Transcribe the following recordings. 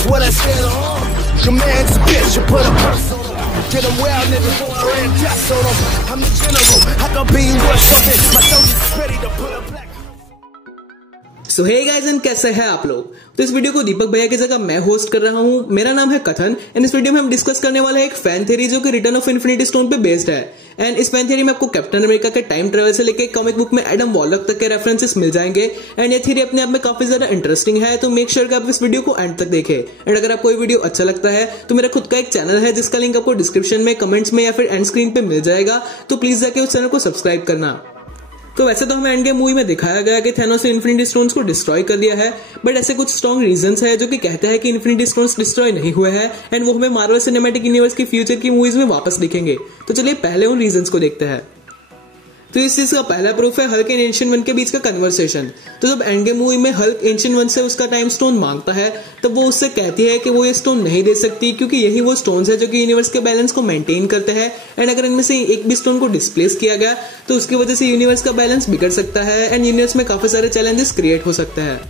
That's what I said, your man's a bitch, you put a purse on him. Get him well, nigga, before I ran gas on him. I'm the general, I can be worth something. My soldiers ready to put a black. So hey guys and कैसे हैं आप लोग। तो इस video को दीपक भैया की जगह मैं होस्ट कर रहा हूं। मेरा नाम है कथन एंड इस वीडियो में हम डिस्कस करने वाले हैं एक फैन थ्योरी जो कि रिटर्न ऑफ इन्फिनिटी स्टोन पे बेस्ड है। एंड इस फैन थ्योरी में आपको कैप्टन अमेरिका के टाइम ट्रेवल से लेकर कॉमिक बुक में एडम वॉलक तक के रेफरेंसेस मिल जाएंगे। एंड ये थ्योरी अपने आप में काफी ज्यादा इंटरेस्टिंग है, तो मेक श्योर कि आप इस वीडियो को एंड तक देखें। एंड अगर आपको ये वीडियो अच्छा लगता है तो मेरा खुद का एक चैनल है जिसका लिंक आपको डिस्क्रिप्शन में, कमेंट्स में या फिर एंड स्क्रीन पे मिल जाएगा, तो प्लीज जाके उस चैनल को सब्सक्राइब करना। तो वैसे तो हमें एंड गेम मूवी में दिखाया गया कि थैनोस ने इन्फिनिटी स्टोन्स को डिस्ट्रॉय कर दिया है, बट ऐसे कुछ स्ट्रॉन्ग रीजंस है जो कि कहते हैं कि इन्फिनिटी स्टोन्स डिस्ट्रॉय नहीं हुए हैं एंड वो हमें मार्वल सिनेमैटिक यूनिवर्स की फ्यूचर की मूवीज में वापस दिखेंगे। तो चलिए पहले उन रीजंस को देखते हैं। तो इस चीज का पहला प्रूफ है हल्क एंड एंशिएंट वन के बीच का कन्वर्सेशन। तो जब एंड गेम मूवी में हल्क एंशिएंट वन से उसका टाइम स्टोन मांगता है तब वो उससे कहती है कि वो ये स्टोन नहीं दे सकती क्योंकि यही वो स्टोन्स है जो कि यूनिवर्स के बैलेंस को मेंटेन करते हैं। एंड अगर इनमें से एक भी स्टोन को डिस्प्लेस किया गया तो उसकी वजह से यूनिवर्स का बैलेंस बिगड़ सकता है एंड यूनिवर्स में काफी सारे चैलेंजेस क्रिएट हो सकते हैं।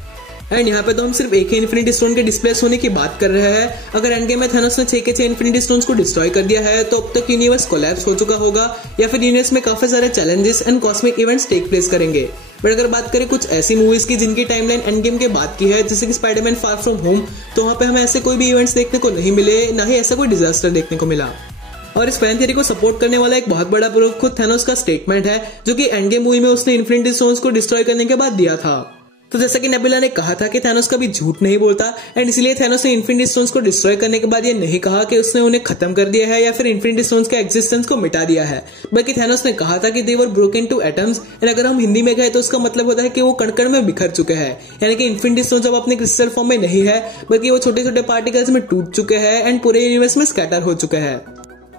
एंड यहाँ पे तो हम सिर्फ एक ही इन्फिनिटी स्टोन के डिस्प्लेस होने की बात कर रहे हैं। अगर एंड गेम में थैनोस ने 6 के 6 इन्फिनिटी स्टोन्स को डिस्ट्रॉय कर दिया है तो अब तक यूनिवर्स कोलैप्स हो चुका होगा या फिर यूनिवर्स में काफी सारे challenges and cosmic events take place करेंगे। बट अगर बात करें कुछ ऐसी मूवीज की जिनकी टाइमलाइन एंड गेम के बाद की है, जैसे कि स्पाइडरमैन फार फ्रॉम होम, तो वहां पे हमें ऐसे कोई भी इवेंट्स देखने को नहीं मिले, ना ही ऐसा कोई डिजास्टर देखने को मिला। और इस फैन थ्योरी को सपोर्ट करने वाला एक बहुत बड़ा प्रूफ खुद थैनोस का स्टेटमेंट है जो कि एंड गेम मूवी में उसने इन्फिनिटी स्टोन्स को डिस्ट्रॉय करने के बाद दिया था। तो जैसा कि नेबुला ने कहा था कि थैनोस कभी झूठ नहीं बोलता एंड इसलिए थैनोस ने इन्फिनिटी स्टोन्स को डिस्ट्रॉय करने के बाद ये नहीं कहा कि उसने उन्हें खत्म कर दिया है या फिर इन्फिनिटी स्टोन्स के एक्जिस्टेंस को मिटा दिया है, बल्कि थैनोस ने कहा था कि they were broken to atoms. And अगर हम हिंदी में कहें तो उसका मतलब होता है कि वो कण-कण में बिखर चुके हैं, यानी कि इन्फिनिटी स्टोन्स अब अपने क्रिस्टल फॉर्म में नहीं है बल्कि वो छोटे छोटे पार्टिकल्स में टूट चुके हैं एंड पूरे यूनिवर्स में स्कैटर हो चुके हैं।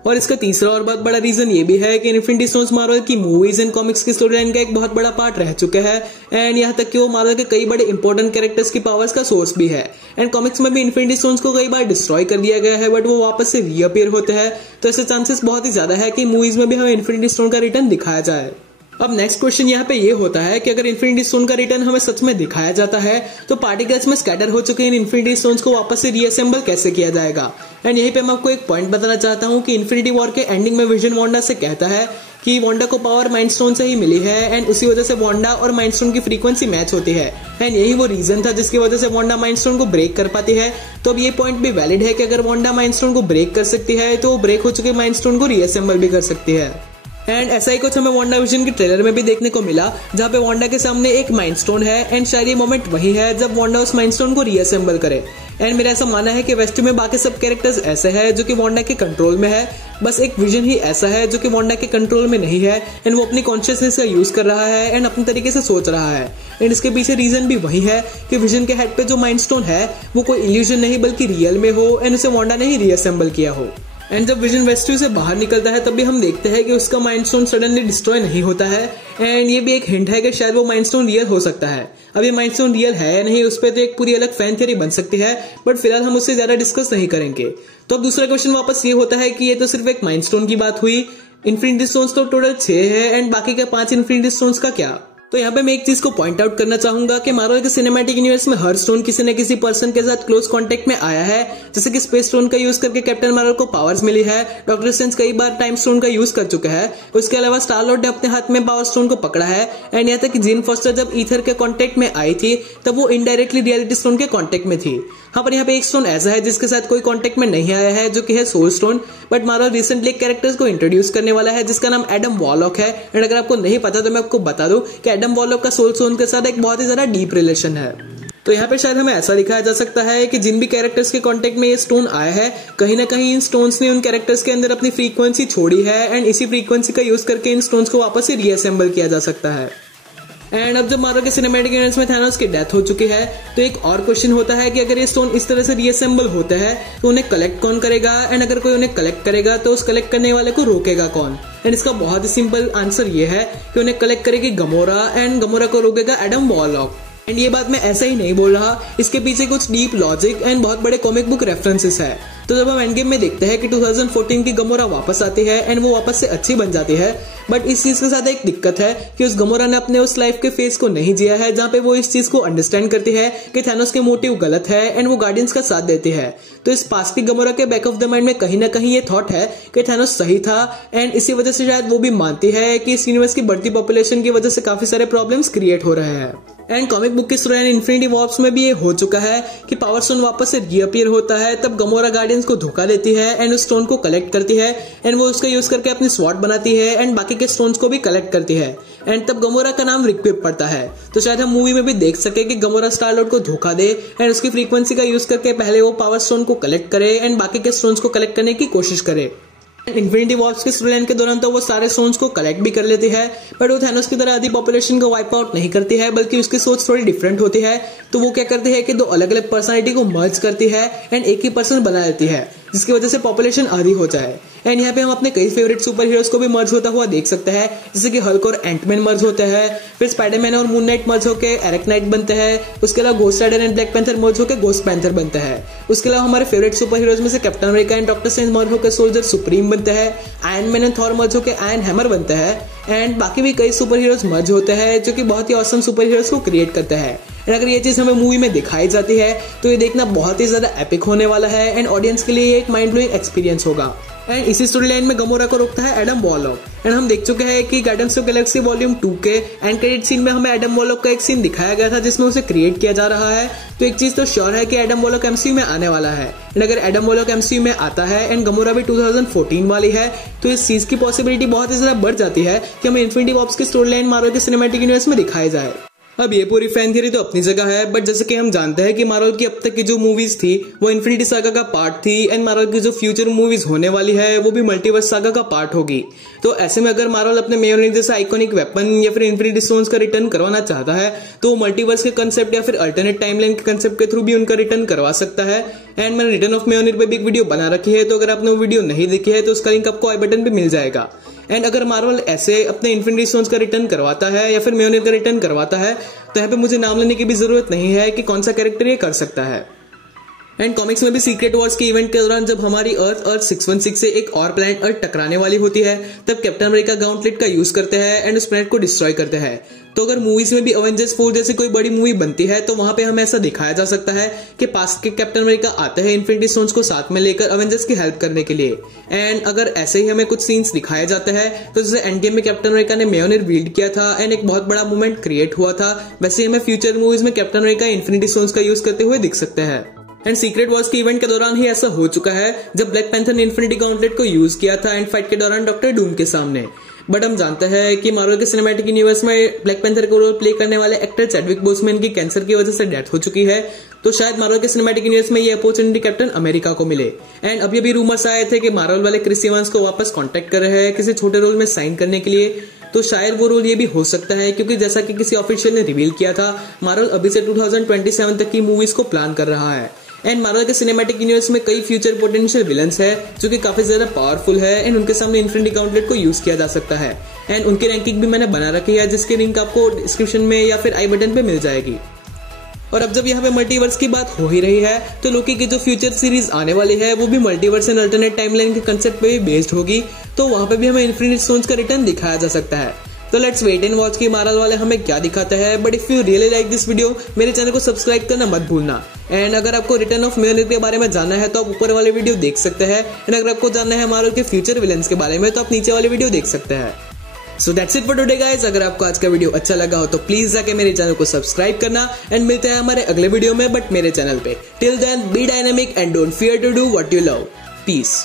और इसका तीसरा और बहुत बड़ा रीजन ये भी है कि इन्फिनिटी स्टोन्स मार्वल की मूवीज एंड कॉमिक्स की स्टोरी लाइन का एक बहुत बड़ा पार्ट रह चुके हैं एंड यहाँ तक कि वो मार्वल के कई बड़े इंपॉर्टेंट कैरेक्टर्स की पावर्स का सोर्स भी है। एंड कॉमिक्स में भी इन्फिनिटी स्टोन्स को कई बार डिस्ट्रॉय कर दिया गया है बट वो वापस से रीअपीयर होते हैं, तो ऐसे चांसेस बहुत ही ज्यादा है कि मूवीज में भी हमें इन्फिनिटी स्टोन का रिटर्न दिखाया जाए। अब नेक्स्ट क्वेश्चन यहाँ पे ये होता है कि अगर इन्फिनिटी स्टोन का रिटर्न हमें सच में दिखाया जाता है तो पार्टिकल्स में स्कैटर हो चुके इन इन्फिनिटी स्टोन्स को वापस से रीअसेंबल कैसे किया जाएगा। एंड यहीं पे मैं आपको एक पॉइंट बताना चाहता हूँ कि इन्फिनिटी वॉर के एंडिंग में विजन वांडा से कहता है कि वांडा को पावर माइंड स्टोन से ही मिली है एंड उसी वजह से वांडा और माइंड स्टोन की फ्रीक्वेंसी मैच होती है एंड यही वो रीजन था जिसकी वजह से वांडा माइंड स्टोन को ब्रेक कर पाती है। तो अब ये पॉइंट भी वैलिड है कि अगर वांडा माइंड स्टोन को ब्रेक कर सकती है तो वो ब्रेक हो चुके माइंड स्टोन को रीअसेंबल भी कर सकती है। एंड ऐसा ही कुछ हमें वांडा विजन के ट्रेलर में भी देखने को मिला जहां पे वांडा के सामने एक माइंड स्टोन है एंड शायद ये मोमेंट वही है जब वांडा उस माइंड स्टोन को रीअसेंबल करे। एंड मेरा ऐसा मानना है कि वेस्ट में बाकी सब कैरेक्टर्स ऐसे हैं जो कि वांडा के कंट्रोल में है, बस एक विजन ही ऐसा है जो कि वांडा के कंट्रोल में नहीं है एंड वो अपनी कॉन्शियसनेस का यूज कर रहा है एंड अपने तरीके से सोच रहा है। एंड इसके पीछे रीजन भी वही है कि विजन के हेड पे जो माइंड स्टोन है वो कोई इल्यूजन नहीं बल्कि रियल में हो एंड उसे वांडा ने ही रीअसेंबल किया हो। एंड जब विजन वेस्ट्यू से बाहर निकलता है तब भी हम देखते हैं कि उसका माइंड स्टोन सडनली डिस्ट्रॉय नहीं होता है एंड ये भी एक हिंट है कि शायद वो माइंड स्टोन रियल हो सकता है। अब ये माइंड स्टोन रियल है या नहीं उस पर तो एक पूरी अलग फैन थ्योरी बन सकती है, बट फिलहाल हम उससे ज्यादा डिस्कस नहीं करेंगे। तो अब दूसरा क्वेश्चन वापस ये होता है कि ये तो सिर्फ एक माइंड स्टोन की बात हुई, इन्फिनिटी स्टोन्स तो टोटल 6 है एंड बाकी के 5 इन्फिनिटी स्टोन्स का क्या। तो यहाँ पे मैं एक चीज को पॉइंट आउट करना चाहूंगा कि मार्वल के सिनेमैटिक यूनिवर्स में हर स्टोन किसी न किसी पर्सन के साथ क्लोज कांटेक्ट में आया है। जैसे कि स्पेस स्टोन का यूज करके कैप्टन मार्वल को पावर्स मिली है, डॉक्टर स्ट्रेंज कई बार टाइम स्टोन का यूज कर चुका है, उसके अलावा स्टार लॉर्ड ने अपने हाथ में पावर स्टोन को पकड़ा है एंड यहाँ तक कि जीन फॉस्टर जब ईथर के कॉन्टेक्ट में आई थी तब वो इनडायरेक्टली रियलिटी स्टोन के कॉन्टेक्ट में थी। हाँ, पर यहाँ पे एक स्टोन ऐसा है जिसके साथ कोई कॉन्टेक्ट में नहीं आया है जो कि है soul stone, but Marvel recently characters को इंट्रोड्यूस करने वाला है जिसका नाम एडम वॉलॉक है। एंड अगर आपको नहीं पता तो मैं आपको बता दूं कि एडम वॉलॉक का सोल स्टोन के साथ एक बहुत ही ज्यादा डीप रिलेशन है। तो यहाँ पे शायद हमें ऐसा दिखाया जा सकता है कि जिन भी कैरेक्टर्स के कांटेक्ट में ये स्टोन आया है कहीं ना कहीं इन स्टोन्स ने उन कैरेक्टर्स के अंदर अपनी फ्रीक्वेंसी छोड़ी है एंड इसी फ्रीक्वेंसी का यूज करके इन स्टोन्स को वापस से रीअसेंबल किया जा सकता है। एंड अब जब मार्वल के सिनेमैटिक यूनिवर्स में थैनोस की डेथ हो चुकी है तो एक और क्वेश्चन होता है कि अगर ये स्टोन इस तरह से रीअसेंबल होते हैं तो उन्हें कलेक्ट कौन करेगा एंड अगर कोई उन्हें कलेक्ट करेगा तो उस कलेक्ट करने वाले को रोकेगा कौन। एंड इसका बहुत ही सिंपल आंसर ये है कि उन्हें कलेक्ट करेगी गमोरा एंड गमोरा को रोकेगा एडम वॉलॉक। एंड ये बात मैं ऐसा ही नहीं बोल रहा, इसके पीछे कुछ डीप लॉजिक एंड बहुत बड़े कॉमिक बुक रेफरेंसेस है। तो जब हम एंड गेम में देखते हैं कि 2014 की गमोरा वापस आती है एंड वो वापस से अच्छी बन जाती है, बट इस चीज के साथ एक दिक्कत है कि उस गमोरा ने अपने उस लाइफ के फेज को नहीं जिया है जहां पे वो इस चीज को अंडरस्टैंड करती है कि थैनोस के मोटिव गलत है एंड वो गार्डियंस का साथ देती है। तो इस पास्ट की गमोरा के बैक ऑफ द माइंड में कहीं ना कहीं ये थॉट है कि थैनोस सही था एंड इसी वजह से शायद वो भी मानती है कि इस यूनिवर्स की बढ़ती पॉपुलेशन की वजह से काफी सारे प्रॉब्लम्स क्रिएट हो रहे हैं। एंड कॉमिक बुक की स्टोरी इन्फिनिटी वॉर्स में भी ये हो चुका है कि पावर स्टोन वापस से रीअपीयर होता है, तब गमोरा गार्डियंस को धोखा देती है एंड उस स्टोन को कलेक्ट करती है एंड वो उसका यूज करके अपनी स्वॉर्ड बनाती है एंड बाकी के स्टोन्स को भी कलेक्ट करती है एंड तब गमोरा का नाम रिक पिप पड़ता है। तो शायद हम मूवी में भी देख सके कि गमोरा स्टार लॉर्ड को धोखा दे एंड उसकी फ्रीक्वेंसी का यूज करके पहले वो पावर स्टोन को कलेक्ट करे एंड बाकी के स्टोन्स को कलेक्ट करने की कोशिश करे। इन्फिनिटी वॉर्स के स्टोरी लाइन के दौरान तो वो सारे स्टोन्स को कलेक्ट भी कर लेती है, बट वो थैनोस की तरह आधी पॉपुलेशन को वाइप आउट नहीं करती है, बल्कि उसकी सोच थोड़ी डिफरेंट होती है। तो वो क्या करती है कि दो अलग अलग पर्सनालिटी को मर्ज करती है एंड एक ही पर्सन बना लेती है, जिसकी वजह से पॉपुलेशन आधी हो जाए। एंड यहाँ पे हम अपने कई फेवरेट सुपर हीरोज को भी मर्ज होता हुआ देख सकते हैं, जैसे कि हल्क और एंटमैन मर्ज होते हैं, फिर स्पाइडरमैन और मून नाइट मर्ज होकर एरेक्नाइट बनते हैं, उसके अलावा Ghost Rider and Black Panther merge होकर घोस्ट पैंथर बनते हैं। उसके अलावा हमारे फेवरेट सुपर हीरोज में से Captain America and Doctor Strange merge होकर सोल्जर सुप्रीम बनते हैं, Iron Man and Thor merge होकर आयरन हैमर बनते हैं एंड बाकी भी कई सुपर हीरोज मर्ज होते हैं जो कि बहुत ही ऑसम सुपर हीरोज को क्रिएट करते हैं। एंड अगर ये चीज हमें मूवी में दिखाई जाती है तो ये देखना बहुत ही ज्यादा एपिक होने वाला है एंड ऑडियंस के लिए ये एक माइंड ब्लोइंग एक्सपीरियंस होगा। एंड इसी स्टोरी लाइन में गमोरा को रोकता है एडम वॉरलॉक एंड हम देख चुके हैं कि गार्डियंस ऑफ गैलेक्सी वॉल्यूम 2 के एंड क्रेडिट सीन में हमें एडम वॉरलॉक का एक सीन दिखाया गया था जिसमें उसे क्रिएट किया जा रहा है। तो एक चीज तो श्योर है कि एडम वॉरलॉक एमसीयू में आने वाला है एंड अगर एडम वॉरलॉक एमसीयू में आता है एंड गमोरा भी 2014 वाली है तो इस चीज की पॉसिबिलिटी बहुत ही ज्यादा बढ़ जाती है कि हमें इन्फिनिटी वॉर्स की स्टोरी लाइन मार्वल के सिनेमैटिक यूनिवर्स में दिखाई जाए। अब ये पूरी फैन थियरी तो अपनी जगह है, बट जैसे कि हम जानते हैं कि मार्वल की अब तक की जो मूवीज थी वो इन्फिनिटी सागा का पार्ट थी एंड मार्वल की जो फ्यूचर मूवीज होने वाली है वो भी मल्टीवर्स सागा का पार्ट होगी। तो ऐसे में अगर मार्वल अपने म्योनिर जैसा आइकॉनिक वेपन या फिर इन्फिनिटी स्टोन्स का रिटर्न करवाना चाहता है तो वो मल्टीवर्स के कंसेप्ट या फिर अल्टरनेट टाइमलाइन के कंसेप्ट के थ्रू भी उनका रिटर्न करवा सकता है। एंड मैंने रिटर्न ऑफ म्योनिर पे भी एक वीडियो बना रखी है, तो अगर आपने वो वीडियो नहीं देखी है तो उसका लिंक आपको आई बटन पे मिल जाएगा। एंड अगर मार्वल ऐसे अपने इन्फिनिटी स्टोन्स का रिटर्न करवाता है या फिर म्योनिर का रिटर्न करवाता है तो यहाँ पे मुझे नाम लेने की भी जरूरत नहीं है कि कौन सा कैरेक्टर ये कर सकता है। एंड कॉमिक्स में भी सीक्रेट वॉर्स के इवेंट के दौरान जब हमारी अर्थ 616 से एक और प्लैनेट अर्थ टकराने वाली होती है तब कैप्टन अमेरिका गाउंटलेट का यूज करते हैं एंड उस प्लैनेट को डिस्ट्रॉय करते हैं। तो अगर मूवीज में भी अवेंजर्स 4 जैसी कोई बड़ी मूवी बनती है तो वहां पे हमें ऐसा दिखाया जा सकता है कि पास्ट के कैप्टन अमेरिका आते हैं इन्फिनिटी स्टोन्स को साथ में लेकर अवेंजर्स की हेल्प करने के लिए। एंड अगर ऐसे ही हमें कुछ सीन्स दिखाए जाते हैं तो जैसे एंड गेम में कैप्टन अमेरिका ने म्योनिर विल्ड किया था एंड एक बहुत बड़ा मूवमेंट क्रिएट हुआ था, वैसे हमें फ्यूचर मूवीज में कैप्टन अमेरिका इन्फिनिटी स्टोन्स का यूज करते हुए दिख सकते हैं। एंड सीक्रेट वॉर्स के इवेंट के दौरान ही ऐसा हो चुका है जब ब्लैक पैंथर ने इन्फिनिटी गॉन्टलेट को यूज किया था एंड फाइट के दौरान डॉक्टर डूम के सामने। बट हम जानते हैं कि मार्वल के सिनेमैटिक यूनिवर्स में ब्लैक पैंथर को रोल प्ले करने वाले एक्टर चैडविक बोसमैन की कैंसर की वजह से डेथ हो चुकी है, तो शायद मार्वल के सिनेमैटिक यूनिवर्स में ये अपॉर्चुनिटी कैप्टन अमेरिका को मिले। एंड अभी अभी रूमर्स आए थे कि मार्वल वाले क्रिस इवांस को वापस कांटेक्ट कर रहे हैं किसी छोटे रोल में साइन करने के लिए, तो शायद वो रोल ये भी हो सकता है क्योंकि जैसा कि किसी ऑफिशियल ने रिवील किया था मार्वल अभी से 2027 तक की मूवीज को प्लान कर रहा है। एंड मार्वल के सिनेमैटिक यूनिवर्स में कई फ्यूचर पोटेंशियल विलन्स है जो कि काफी ज्यादा पावरफुल है एंड उनके सामने इन्फिनिटी गॉन्टलेट को यूज किया जा सकता है। एंड उनकी रैंकिंग भी मैंने बना रखी है जिसकी लिंक आपको डिस्क्रिप्शन में या फिर आई बटन पे मिल जाएगी। और अब जब यहाँ पे मल्टीवर्स की बात हो ही रही है तो लोकी की जो फ्यूचर सीरीज आने वाली है वो भी मल्टीवर्स एंड अल्टरनेट टाइमलाइन के कंसेप्ट पे भी बेस्ड होगी, तो वहां पे भी हमें इन्फिनिटी स्टोन्स का रिटर्न दिखाया जा सकता है। तो लेट्स वेट एंड वॉच कि मार्वल वाले हमें क्या दिखाते हैं। But if you really like this video मेरे चैनल को सब्सक्राइब करना मत भूलना। एंड अगर आपको रिटर्न ऑफ म्योनिर के बारे में जानना है तो आप ऊपर वाले वीडियो देख सकते हैं एंड अगर आपको जानना है मार्वल के फ्यूचर विलन्स के बारे में तो आप नीचे वाले वीडियो देख सकते हैं। So that's it for today guys. अगर आपको आज का वीडियो अच्छा लगा हो तो प्लीज जाके मेरे चैनल को सब्सक्राइब करना एंड मिलते हैं हमारे अगले वीडियो में बट मेरे चैनल पे। Till then be dynamic and don't fear to do what you love. Piece.